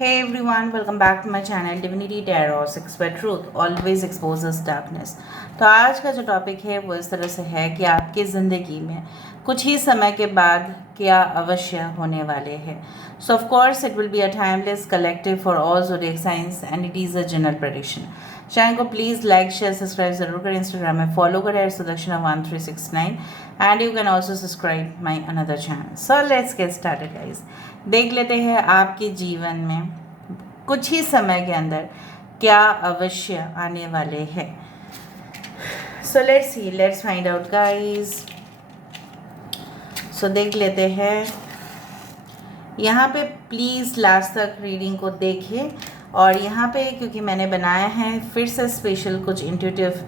Hey everyone, welcome back to my channel Divinity Tarot 6 where truth always exposes darkness। तो आज का जो topic है वो इस तरह से है कि आपकी ज़िंदगी में कुछ ही समय के बाद क्या अवश्य होने वाले हैं। So of course it will be a timeless collective for all zodiac science and it is a general prediction. Channel को प्लीज़ लाइक शेयर सब्सक्राइब ज़रूर करें। इंस्टाग्राम में फॉलो करें सुदक्षिणा1369 and you can also subscribe my another channel. So let's get started guys. देख लेते हैं आपके जीवन में कुछ ही समय के अंदर क्या अवश्य आने वाले हैं। So let's see, let's find out guys. So देख लेते हैं। यहाँ पे प्लीज़ लास्ट तक रीडिंग को देखिए और यहाँ पे क्योंकि मैंने बनाया है फिर से स्पेशल कुछ इंट्यूटिव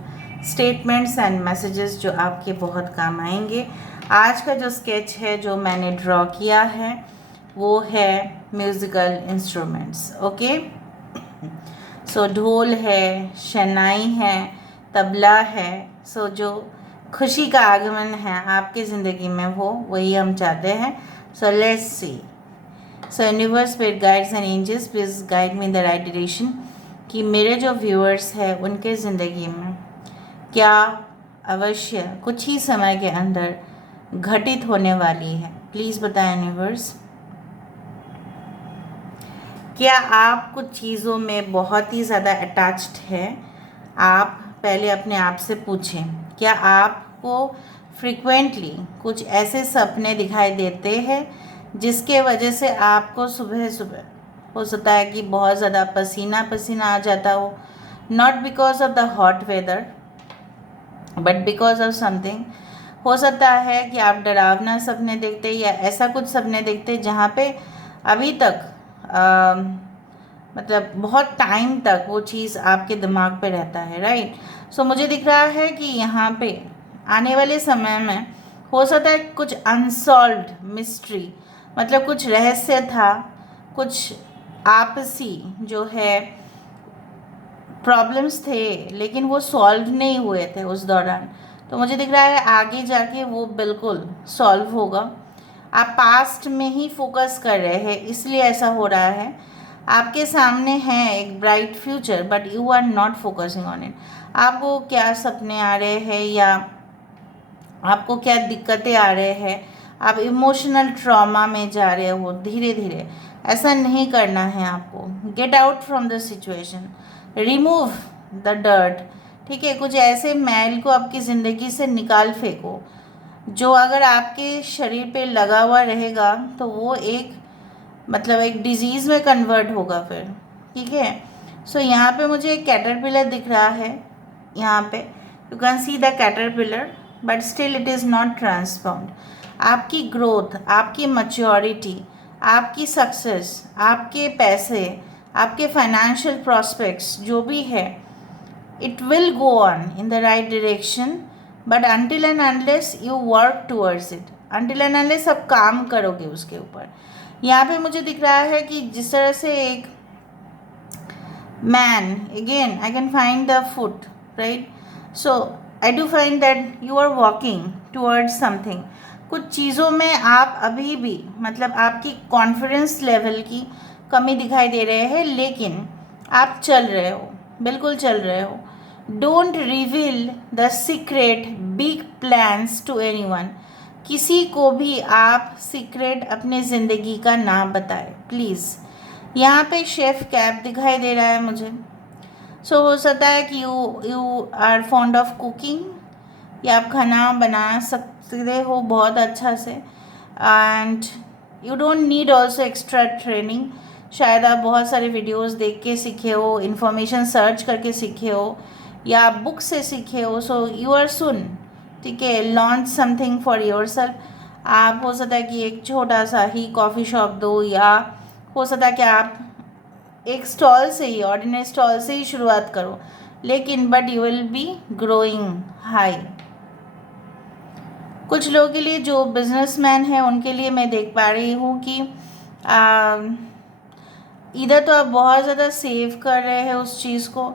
स्टेटमेंट्स एंड मैसेजेस जो आपके बहुत काम आएंगे। आज का जो स्केच है जो मैंने ड्रॉ किया है वो है म्यूज़िकल इंस्ट्रूमेंट्स। ओके, सो ढोल है, शहनाई है, तबला है। सो जो खुशी का आगमन है आपकी ज़िंदगी में वो वही हम चाहते हैं। So let's see. So universe, spirit guides and angels please guide me in the right direction कि मेरे जो व्यूअर्स हैं उनके ज़िंदगी में क्या अवश्य कुछ ही समय के अंदर घटित होने वाली है। प्लीज़ बताएं यूनिवर्स। क्या आप कुछ चीज़ों में बहुत ही ज़्यादा अटैच्ड है? आप पहले अपने आप से पूछें, क्या आपको फ्रीक्वेंटली कुछ ऐसे सपने दिखाई देते हैं जिसके वजह से आपको सुबह सुबह हो सकता है कि बहुत ज़्यादा पसीना पसीना आ जाता हो, not because of the hot weather but because of something. हो सकता है कि आप डरावना सपने देखते या ऐसा कुछ सपने देखते जहाँ पे अभी तक मतलब बहुत टाइम तक वो चीज़ आपके दिमाग पे रहता है, राइट। सो मुझे दिख रहा है कि यहाँ पे आने वाले समय में हो सकता है कुछ अनसॉल्व्ड मिस्ट्री, मतलब कुछ रहस्य था, कुछ आपसी जो है प्रॉब्लम्स थे लेकिन वो सॉल्व नहीं हुए थे उस दौरान। तो मुझे दिख रहा है आगे जाके वो बिल्कुल सॉल्व होगा। आप पास्ट में ही फोकस कर रहे हैं इसलिए ऐसा हो रहा है। आपके सामने है एक bright future but you are not focusing on it. आपको क्या सपने आ रहे हैं या आपको क्या दिक्कतें आ रहे हैं, आप इमोशनल ट्रॉमा में जा रहे हो धीरे धीरे। ऐसा नहीं करना है आपको। Get out from the situation, remove the dirt. ठीक है, कुछ ऐसे मैल को आपकी ज़िंदगी से निकाल फेंको जो अगर आपके शरीर पे लगा हुआ रहेगा तो वो एक मतलब एक डिजीज़ में कन्वर्ट होगा फिर। ठीक है, सो यहाँ पे मुझे एक कैटरपिलर दिख रहा है। यहाँ पे you can see the caterpillar but still it is not transformed. आपकी ग्रोथ, आपकी मैच्योरिटी, आपकी सक्सेस, आपके पैसे, आपके फाइनेंशियल प्रॉस्पेक्ट्स जो भी है, it will go on in the right direction but until and unless you work towards it, until and unless आप काम करोगे उसके ऊपर। यहाँ पे मुझे दिख रहा है कि जिस तरह से एक man, again I can find the foot, right. So I do find that you are walking towards something. कुछ चीज़ों में आप अभी भी मतलब आपकी कॉन्फिडेंस लेवल की कमी दिखाई दे रहे हैं लेकिन आप चल रहे हो, बिल्कुल चल रहे हो। Don't reveal the secret big plans to anyone. किसी को भी आप सीक्रेट अपने ज़िंदगी का ना बताएं प्लीज़। यहाँ पे शेफ़ कैप दिखाई दे रहा है मुझे। सो हो सकता है कि you are fond of cooking या आप खाना बना सकते हो बहुत अच्छा से and you don't need also extra training. शायद आप बहुत सारे वीडियोस देख के सीखे हो, इन्फॉर्मेशन सर्च करके सीखे हो या आप बुक से सीखे हो। सो यू आर सुन, ठीक है, launch something for your self. आप हो सकता है कि एक छोटा सा ही कॉफ़ी शॉप दो या हो सकता है कि आप एक स्टॉल से ही, ऑर्डिनरी स्टॉल से ही शुरुआत करो लेकिन but you will be growing high. कुछ लोगों के लिए जो बिजनेसमैन हैं उनके लिए मैं देख पा रही हूँ कि इधर तो आप बहुत ज़्यादा सेव कर रहे हैं उस चीज़ को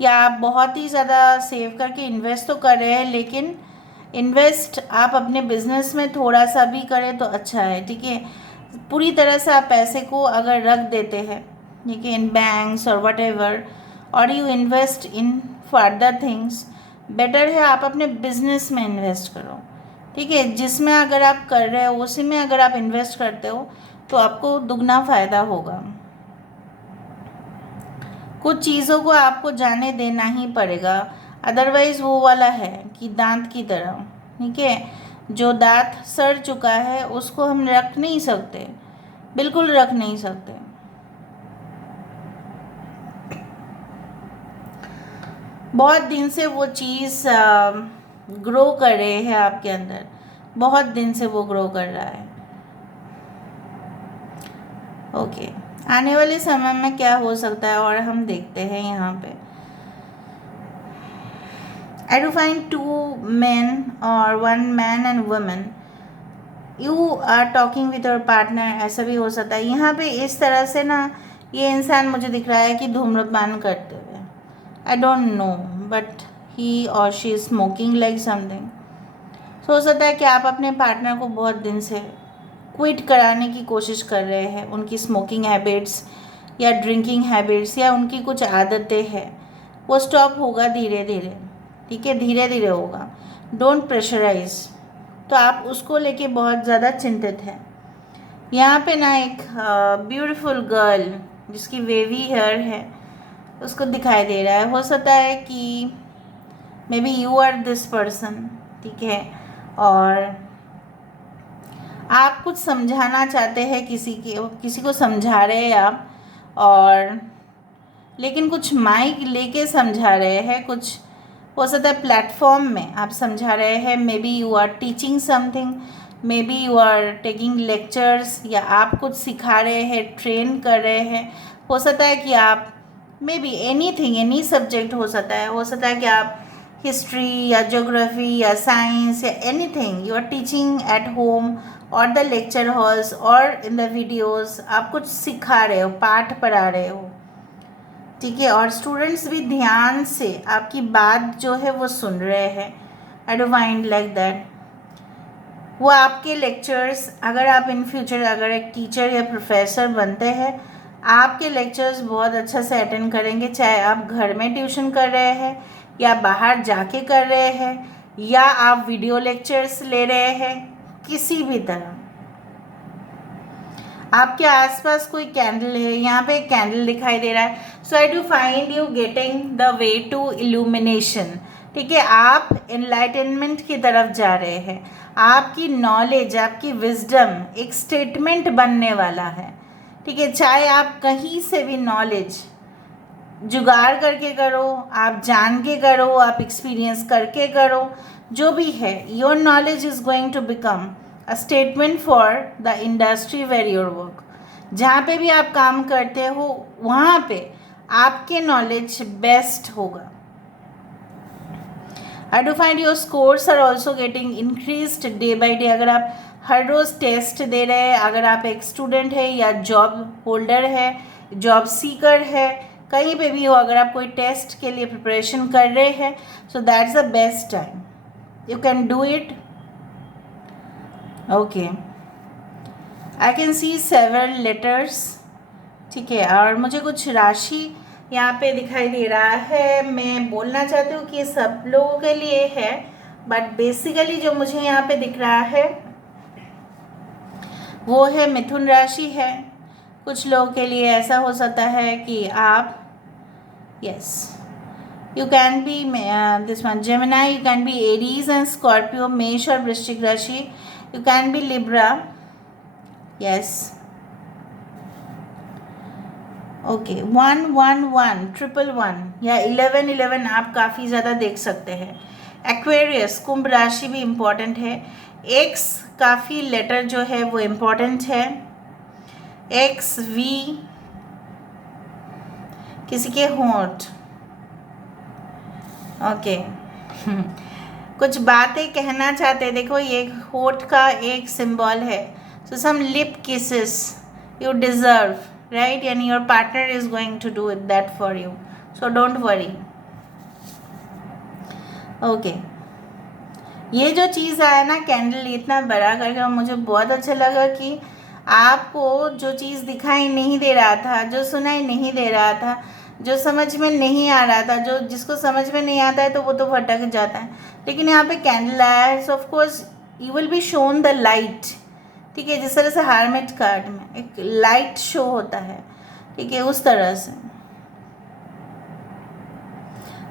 या आप बहुत ही ज़्यादा सेव करके इन्वेस्ट तो कर रहे हैं लेकिन इन्वेस्ट आप अपने बिजनेस में थोड़ा सा भी करें तो अच्छा है। ठीक है, पूरी तरह से आप पैसे को अगर रख देते हैं ठीक है, इन बैंक्स और वट एवर, और you invest in further things, better है आप अपने बिजनेस में इन्वेस्ट करो। ठीक है, जिसमें अगर आप कर रहे हो उसी में अगर आप इन्वेस्ट करते हो तो आपको दुगना फ़ायदा होगा। कुछ चीज़ों को आपको जाने देना ही पड़ेगा, अदरवाइज़ वो वाला है कि दांत की तरह। ठीक है, जो दांत सड़ चुका है उसको हम रख नहीं सकते, बिल्कुल रख नहीं सकते। बहुत दिन से वो चीज़ ग्रो कर रहे हैं आपके अंदर, बहुत दिन से वो ग्रो कर रहा है। ओके, आने वाले समय में क्या हो सकता है और हम देखते हैं यहाँ पे। I do find 2 men or 1 man and woman. You are talking with your partner, ऐसा भी हो सकता है। यहाँ पे इस तरह से ना ये इंसान मुझे दिख रहा है कि धूम्रपान करते हुए, I don't know, but he और she is smoking like something. हो सकता है कि आप अपने पार्टनर को बहुत दिन से क्विट कराने की कोशिश कर रहे हैं, उनकी स्मोकिंग हैबिट्स या ड्रिंकिंग हैबिट्स या उनकी कुछ आदतें हैं, वो स्टॉप होगा धीरे धीरे। ठीक है, धीरे धीरे होगा, डोंट प्रेशराइज। तो आप उसको लेके बहुत ज़्यादा चिंतित हैं। यहाँ पे ना एक ब्यूटीफुल गर्ल जिसकी वेवी हेयर है उसको दिखाई दे रहा है। हो सकता है कि maybe you are this person. ठीक है, और आप कुछ समझाना चाहते हैं किसी को समझा रहे हैं आप, और लेकिन कुछ माइक लेके समझा रहे हैं, कुछ हो सकता है प्लेटफॉर्म में आप समझा रहे हैं। Maybe you are teaching something, maybe you are taking lectures, या आप कुछ सिखा रहे हैं, ट्रेन कर रहे हैं। हो सकता है कि आप may be anything, any subject हो सकता है। हो सकता है कि आप हिस्ट्री या ज्योग्राफी या साइंस या anything you are teaching at home और द लेक्चर हॉल्स और इन द वीडियोज़, आप कुछ सिखा रहे हो, पाठ पढ़ा रहे हो। ठीक है, और स्टूडेंट्स भी ध्यान से आपकी बात जो है वो सुन रहे हैं। आई डू फाइंड लाइक दैट वो आपके लेक्चर्स, अगर आप इन फ्यूचर अगर एक टीचर या प्रोफेसर बनते हैं, आपके लेक्चर्स बहुत अच्छा से अटेंड करेंगे, चाहे आप घर में ट्यूशन कर रहे हैं या बाहर जाके कर रहे हैं या आप वीडियो लेक्चर्स ले रहे हैं, किसी भी तरह। आपके आसपास कोई कैंडल है, यहाँ पे एक कैंडल दिखाई दे रहा है। So I do find you getting the way to illumination. ठीक है, आप एनलाइटनमेंट की तरफ जा रहे हैं। आपकी नॉलेज, आपकी विजडम एक स्टेटमेंट बनने वाला है। ठीक है, चाहे आप कहीं से भी नॉलेज जुगाड़ करके करो, आप जान के करो, आप एक्सपीरियंस करके करो, जो भी है, your knowledge is going to become a statement for the industry where your work. जहाँ पे भी आप काम करते हो वहाँ पे आपके नॉलेज बेस्ट होगा। I do find your scores are also getting increased day by day. अगर आप हर रोज़ टेस्ट दे रहे हैं, अगर आप एक स्टूडेंट है या जॉब होल्डर है, जॉब सीकर है, कहीं पे भी हो, अगर आप कोई टेस्ट के लिए प्रिपरेशन कर रहे हैं, so that's the best time, you can do it. Okay, I can see several letters. ठीक है, और मुझे कुछ राशि यहाँ पे दिखाई दे रहा है। मैं बोलना चाहती हूँ कि ये सब लोगों के लिए है, बट बेसिकली जो मुझे यहाँ पे दिख रहा है वो है मिथुन राशि है। कुछ लोगों के लिए ऐसा हो सकता है कि आप yes you can be this one Gemini, you can be Aries and Scorpio, मेष और वृश्चिक राशि, you can be Libra. Yes, okay, 111 111 या 1111 आप काफ़ी ज़्यादा देख सकते हैं। एक्वेरियस, कुंभ राशि भी इम्पॉर्टेंट है। एक्स काफ़ी लेटर जो है वो इम्पॉर्टेंट है। एक्स वी किसी के होंठ, ओके कुछ बातें कहना चाहते हैं। देखो ये होंठ का एक सिंबल है, so some lip kisses you deserve, right? And your partner is going to do that for you, so don't worry. Okay, ये जो चीज़ आया ना कैंडल इतना बड़ा करके, मुझे बहुत अच्छा लगा कि आपको जो चीज़ दिखाई नहीं दे रहा था, जो सुनाई नहीं दे रहा था, जो समझ में नहीं आ रहा था, जो जिसको समझ में नहीं आता है तो वो तो भटक जाता है, लेकिन यहाँ पे कैंडल आया है, so of course you will be shown the light. ठीक है, जिस तरह से हार्मेट कार्ड में एक लाइट शो होता है, ठीक है, उस तरह से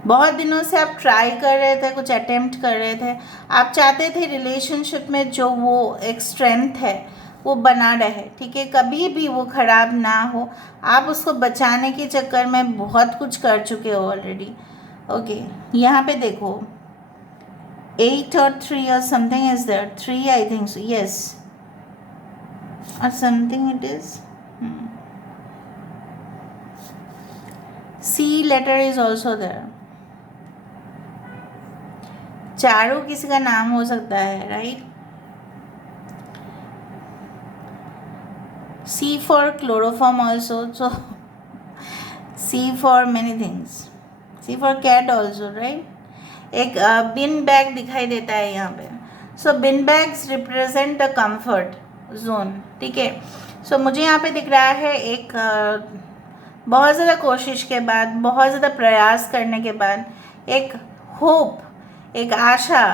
बहुत दिनों से आप ट्राई कर रहे थे, कुछ अटेम्प्ट कर रहे थे, आप चाहते थे रिलेशनशिप में जो वो एक स्ट्रेंथ है वो बना रहे, ठीक है, कभी भी वो ख़राब ना हो। आप उसको बचाने के चक्कर में बहुत कुछ कर चुके हो ऑलरेडी। ओके, यहाँ पे देखो 8 और 3 और something is there, 3 I think so, yes, और something it is C letter is also there. चारों किसी का नाम हो सकता है, right. C for chloroform also, so C for many things, C for cat also, right। एक बिन बैग दिखाई देता है यहाँ पे, so bean bags represent the comfort zone, ठीक है। सो मुझे यहाँ पे दिख रहा है एक बहुत ज़्यादा कोशिश के बाद, बहुत ज़्यादा प्रयास करने के बाद, एक होप, एक आशा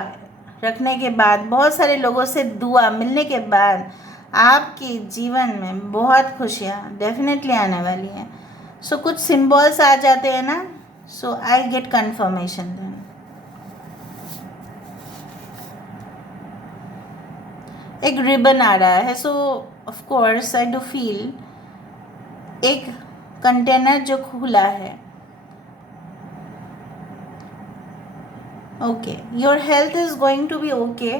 रखने के बाद, बहुत सारे लोगों से दुआ मिलने के बाद आपके जीवन में बहुत खुशियाँ डेफिनेटली आने वाली हैं। सो कुछ सिंबल्स आ जाते हैं ना, so I get confirmation then. एक रिबन आ रहा है, so of course I do feel एक कंटेनर जो खुला है। Okay, your health is going to be okay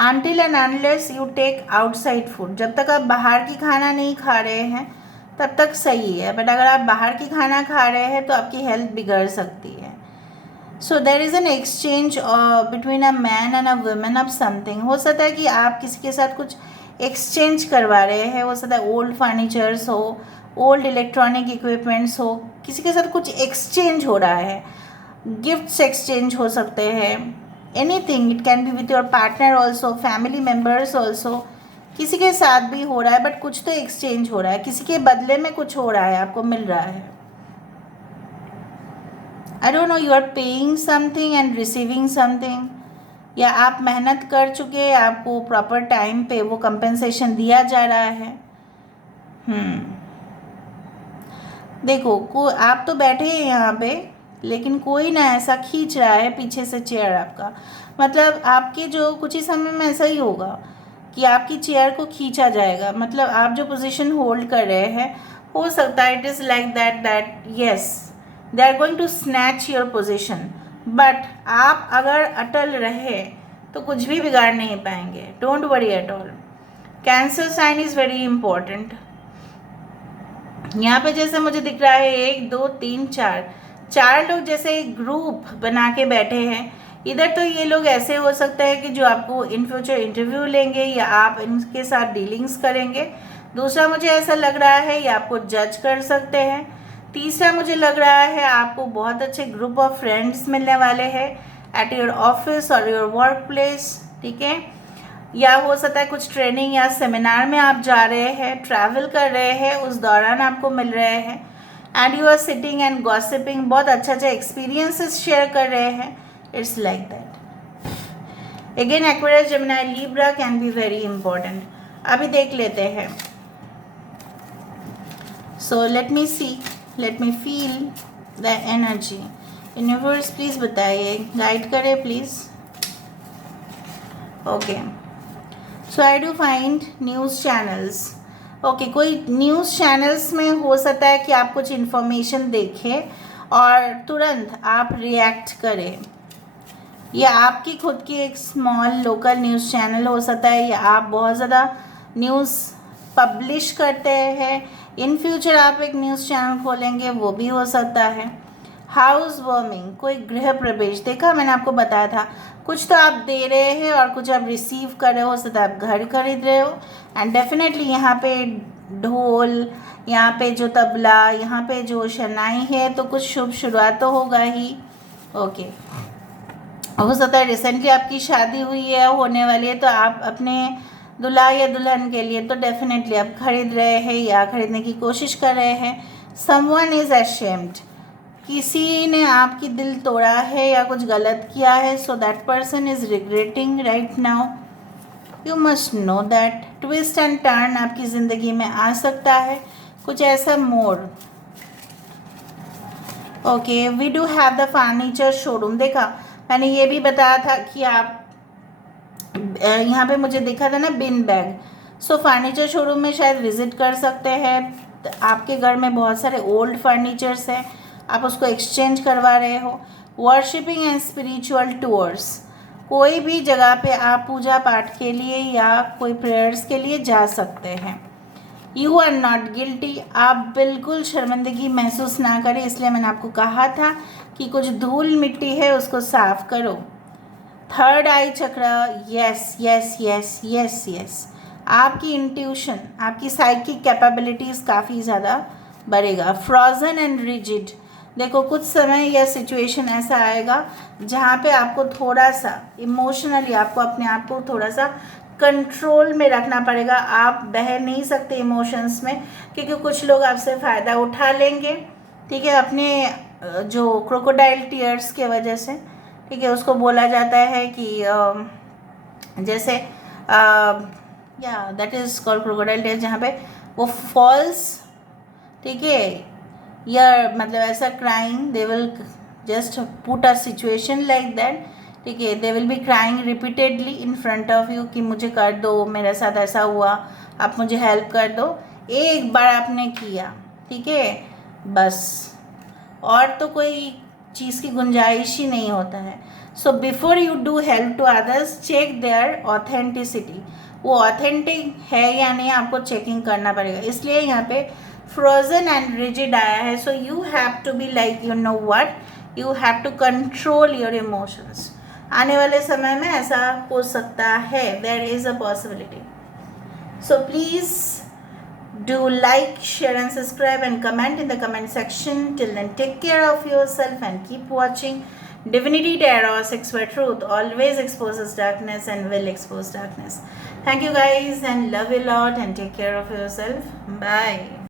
until and unless you take outside food. जब तक आप बाहर की खाना नहीं खा रहे हैं तब तक सही है, बट अगर आप बाहर की खाना खा रहे हैं तो आपकी हेल्थ बिगड़ सकती है। So there is an exchange between a man and a woman of something. हो सकता है कि आप किसी के साथ कुछ एक्सचेंज करवा रहे हैं, हो सकता है ओल्ड फर्नीचर्स हो, ओल्ड इलेक्ट्रॉनिक इक्विपमेंट्स हो, किसी के साथ कुछ एक्सचेंज हो रहा है, गिफ्ट्स एक्सचेंज हो सकते हैं, anything, it can be with your partner also, family members also, किसी के साथ भी हो रहा है, बट कुछ तो एक्सचेंज हो रहा है, किसी के बदले में कुछ हो रहा है, आपको मिल रहा है। I don't know, you are paying something and receiving something, या आप मेहनत कर चुके हैं, आपको प्रॉपर टाइम पे वो कंपेंसेशन दिया जा रहा है। देखो आप तो बैठे हैं यहाँ पे, लेकिन कोई ना ऐसा खींच रहा है पीछे से चेयर आपका, मतलब आपके जो कुछ ही समय में ऐसा ही होगा कि आपकी चेयर को खींचा जाएगा। मतलब आप जो पोजीशन होल्ड कर रहे हैं, हो सकता है it is like that yes they are going to snatch your position, but आप अगर अटल रहे तो कुछ भी बिगाड़ नहीं पाएंगे। Don't worry at all. Cancer sign is very important. यहाँ पे जैसे मुझे दिख रहा है 1 2 3 4 लोग जैसे एक ग्रुप बना के बैठे हैं। इधर तो ये लोग ऐसे हो सकता है कि जो आपको इन फ्यूचर इंटरव्यू लेंगे या आप इनके साथ डीलिंग्स करेंगे। दूसरा मुझे ऐसा लग रहा है ये आपको जज कर सकते हैं। तीसरा मुझे लग रहा है आपको बहुत अच्छे ग्रुप ऑफ फ्रेंड्स मिलने वाले हैं एट योर ऑफिस और योर वर्क प्लेस, ठीक है। या हो सकता है कुछ ट्रेनिंग या सेमिनार में आप जा रहे हैं, ट्रैवल कर रहे हैं, उस दौरान आपको मिल रहे हैं and you are sitting and gossiping, बहुत अच्छा एक्सपीरियंसेस शेयर कर रहे हैं। It's like that. Again Aquarius, Gemini, Libra can be very important. अभी देख लेते हैं। So let me see, let me feel the energy. Universe please बताइए, गाइड करें please. Okay, so I do find news channels. Okay, कोई news channels में हो सकता है कि आप कुछ इन्फॉर्मेशन देखें और तुरंत आप रिएक्ट करें, या आपकी खुद की एक स्मॉल लोकल न्यूज़ चैनल हो सकता है, या आप बहुत ज़्यादा न्यूज़ पब्लिश करते हैं, इन फ्यूचर आप एक न्यूज़ चैनल खोलेंगे, वो भी हो सकता है। हाउस वार्मिंग, कोई गृह प्रवेश, देखा मैंने आपको बताया था, कुछ तो आप दे रहे हैं और कुछ आप रिसीव कर रहे हो सकता है, आप घर खरीद रहे हो एंड डेफिनेटली यहाँ पे ढोल, यहाँ पे जो तबला, यहाँ पे जो शनाई है, तो कुछ शुभ शुरुआत तो होगा ही। ओके, हो सकता है रिसेंटली आपकी शादी हुई है, होने वाली है, तो आप अपने दूल्हा या दुल्हन के लिए तो डेफिनेटली आप खरीद रहे हैं या खरीदने की कोशिश कर रहे हैं। समवन इज़ अशेम्ड, किसी ने आपकी दिल तोड़ा है या कुछ गलत किया है, so that person is regretting right now. You must know that twist and turn आपकी ज़िंदगी में आ सकता है, कुछ ऐसा मोड़। Okay, we do have the furniture showroom. देखा, मैंने ये भी बताया था कि आप यहाँ पे मुझे दिखा था ना बिन बैग। सो फर्नीचर शोरूम में शायद विज़िट कर सकते हैं। आपके घर में बहुत सारे ओल्ड फर्नीचर्स हैं, आप उसको एक्सचेंज करवा रहे हो। वर्शिपिंग एंड स्पिरिचुअल टूर्स, कोई भी जगह पे आप पूजा पाठ के लिए या कोई प्रेयर्स के लिए जा सकते हैं। यू आर नॉट गिल्टी, आप बिल्कुल शर्मिंदगी महसूस ना करें, इसलिए मैंने आपको कहा था कि कुछ धूल मिट्टी है उसको साफ करो। थर्ड आई चक्र, yes yes yes yes yes, आपकी इंट्यूशन, आपकी साइकिक कैपेबिलिटीज़ काफ़ी ज़्यादा बढ़ेगा। फ्रोजन एंड रिजिड, देखो कुछ समय या सिचुएशन ऐसा आएगा जहाँ पे आपको थोड़ा सा इमोशनली आपको अपने आप को थोड़ा सा कंट्रोल में रखना पड़ेगा। आप बह नहीं सकते इमोशंस में, क्योंकि कुछ लोग आपसे फ़ायदा उठा लेंगे, ठीक है, अपने जो क्रोकोडाइल टीयर्स के वजह से, ठीक है। उसको बोला जाता है कि जैसे या that is called crocodile tears, जहाँ पे वो फॉल्स, ठीक है, या मतलब ऐसा crying, they will just put a situation like that, ठीक है, they will be crying repeatedly in front of you कि मुझे कर दो, मेरे साथ ऐसा हुआ, आप मुझे हेल्प कर दो। एक बार आपने किया, ठीक है, बस, और तो कोई चीज़ की गुंजाइश ही नहीं होता है। So before you do help to others, check their authenticity, वो ऑथेंटिक है या नहीं, आपको चेकिंग करना पड़ेगा। इसलिए यहाँ पे फ्रोजन एंड रिजिड आया है। So you have to be like, you know what, you have to control your emotions. आने वाले समय में ऐसा हो सकता है, there is a possibility. So please do like, share and subscribe and comment in the comment section. Till then, take care of yourself and keep watching Divinity Tarot 6 by Truth. Always exposes darkness and will expose darkness. Thank you guys and love you a lot and take care of yourself. Bye.